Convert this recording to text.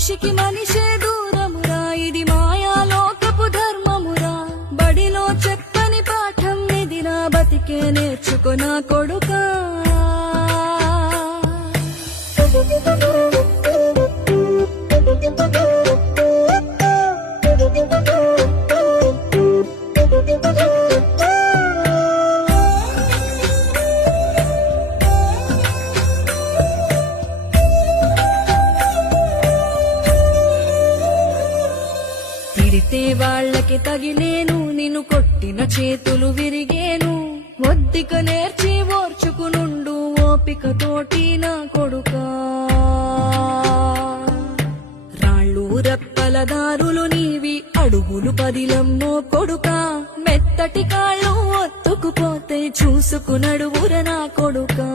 మనిషికి మనిషే దూరమురా, ఇది మాయాలోకపు ధర్మమురా. బడిలో చెప్పని పాఠం ఇదిరా, బతికే నేర్చుకున్నా కొడుకా. తిడితే వాళ్ళకి తగిలేను, నిన్ను కొట్టిన చేతులు విరిగేను. ఒద్దిక నేర్చి ఓర్చుకునుండు ఓపికతోటి నా కొడుకా. రాళ్ళు రెప్పల దారులు నీవి, అడుగులు పదిలమ్మో కొడుకా. మెత్తటి కాళ్ళు ఒత్తుకుపోతే చూసుకునడువుర నా కొడుకా.